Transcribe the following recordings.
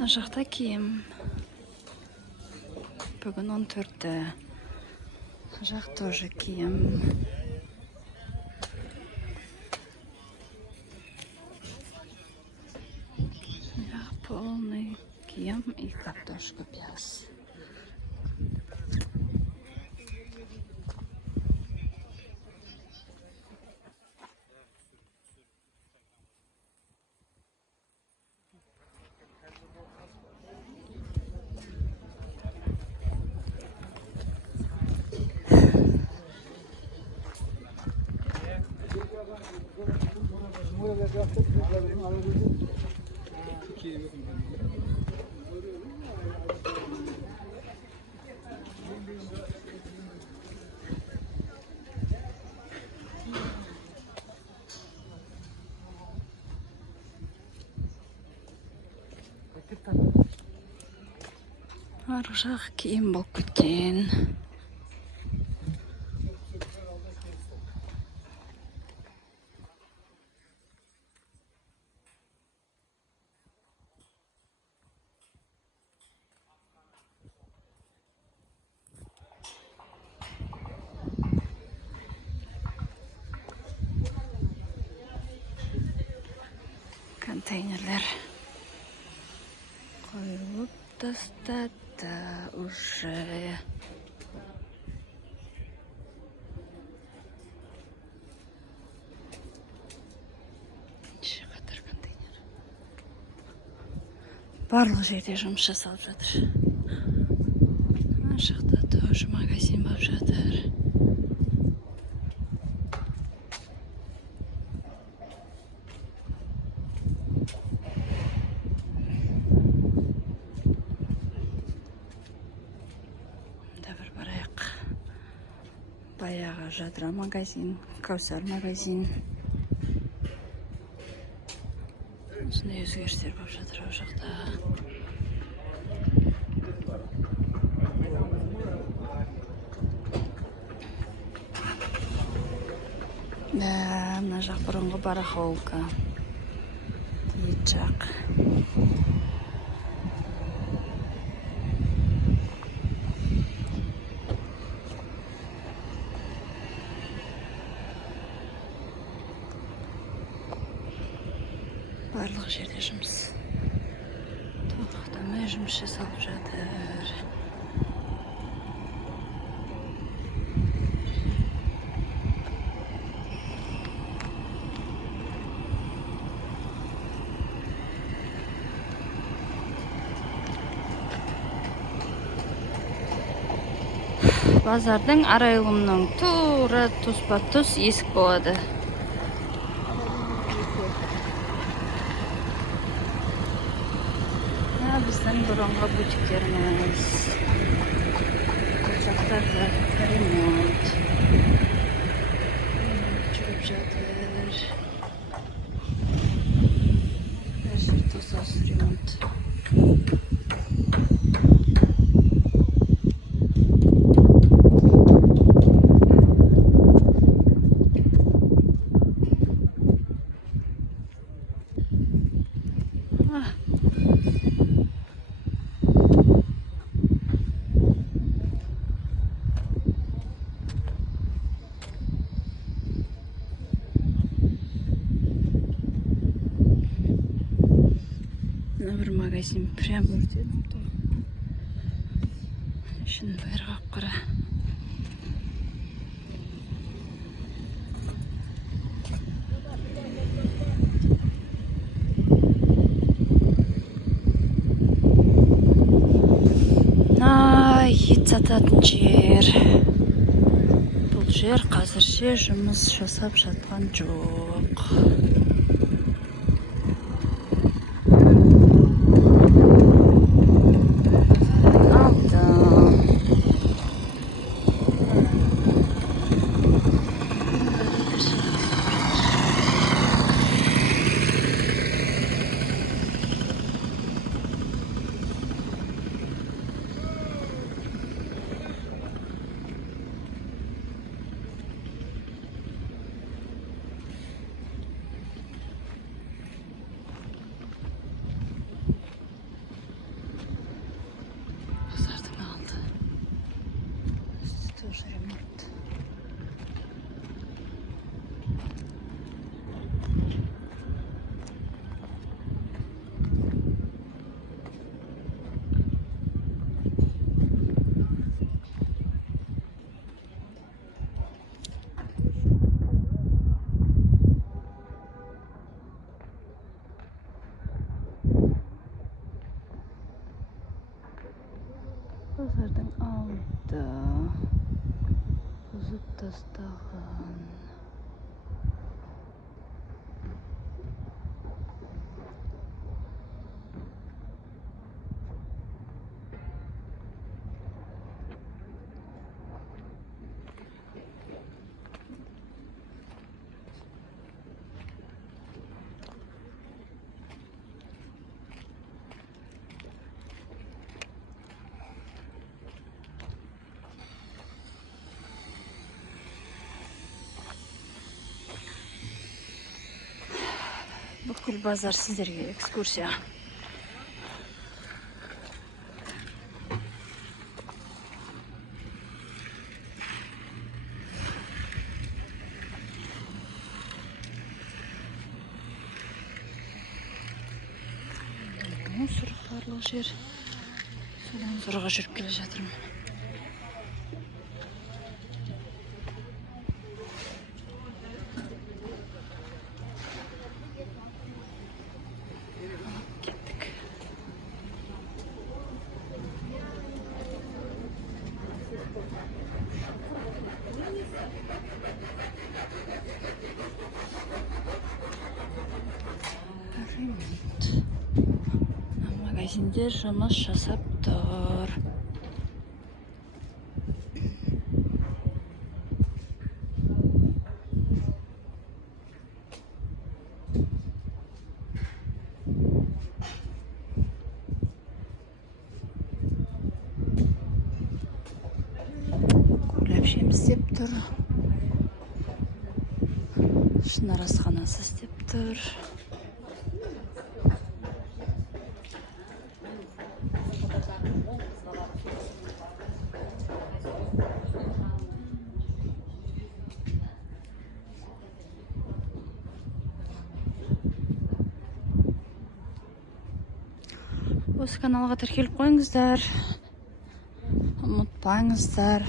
Мына жақта киім. Бүгін 14-ті. Жақ тоже киім. Полный киім и картошка пияз. Ар жақ киім болып кеткен. Контейнерлер қойылып тастады уже. Неше қатар контейнер. Барлық жерде жұмыс жасалып жатыр. Ар жақта тоже магазин болып жатыр. Баяғы Жадыра магазин, Каусар магазин. Осындай өзгерістер болып жатыр ол жақта. Мына жақ бұрынғы барахолка. Ет жақ. Барлық жерде жұмыс. Тоқтамай жұмыс жасалып жатыр. Базардың арайлымның тура тұспа-тұс есік болады. Біздің бұрынғы бутиктеріміз. Бұл жақтарда ремонт жүріп жатыр. Әр жер тосасы ремонт. Бір магазин прям өртеді. Ішін бәрі қап-қара. Ет сататын жер. Бұл жер қазірше жұмыс жасап жатқан жоқ. жасап тастаған. Бүкіл базар сіздерге экскурсия. Мусор барлық жер. Содан зорға жүріп келе жатырмын. Ремонт. Магазиндер жұмыс жасап тұр. Гүләп жеміс істеп тұр. Шынар асханасы істеп тұр. Осы каналға тіркеліп қойыңыздар. Ұмытпаңыздар.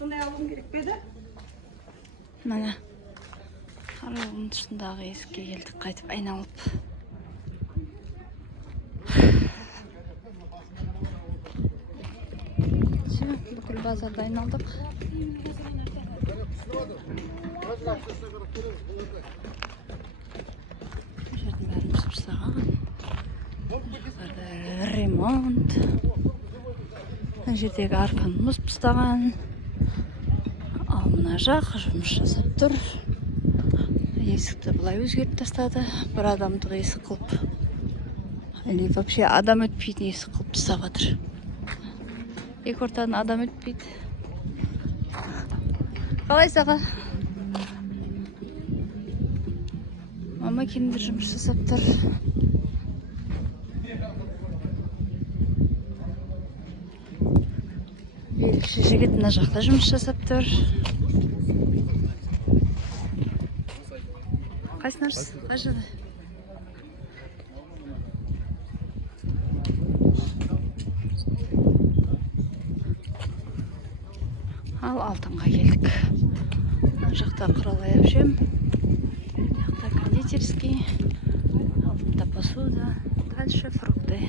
Сондай алуым керек пе еді? Міне, қарауылың тұсындағы есікке келдік, қайтып айналып. Бүкіл базарды айналдық. Жердің бәрін түсіп тастаған. Ремонт. Жердегі арқан мұзып тастаған. Ал мына жақ жұмыс жасап тұр. Есікті бұлай өзгеріп тастады. Бір адамдық есік қылып. Или вообще адам өтпейтін есік қылып тастап жатыр. Екі ортадан адам өтпейді. Қалай саған? Мама келіндер жұмыс жасап тұр. Белгіші жігіт мына жақта жұмыс жасап тұр. Қайсынарсыз? Қай жады? Ал алтынға келдік. Мына жақта құралай әпшем. Мына жақта кондитерский. Алтында посуда. Дальше фрукты.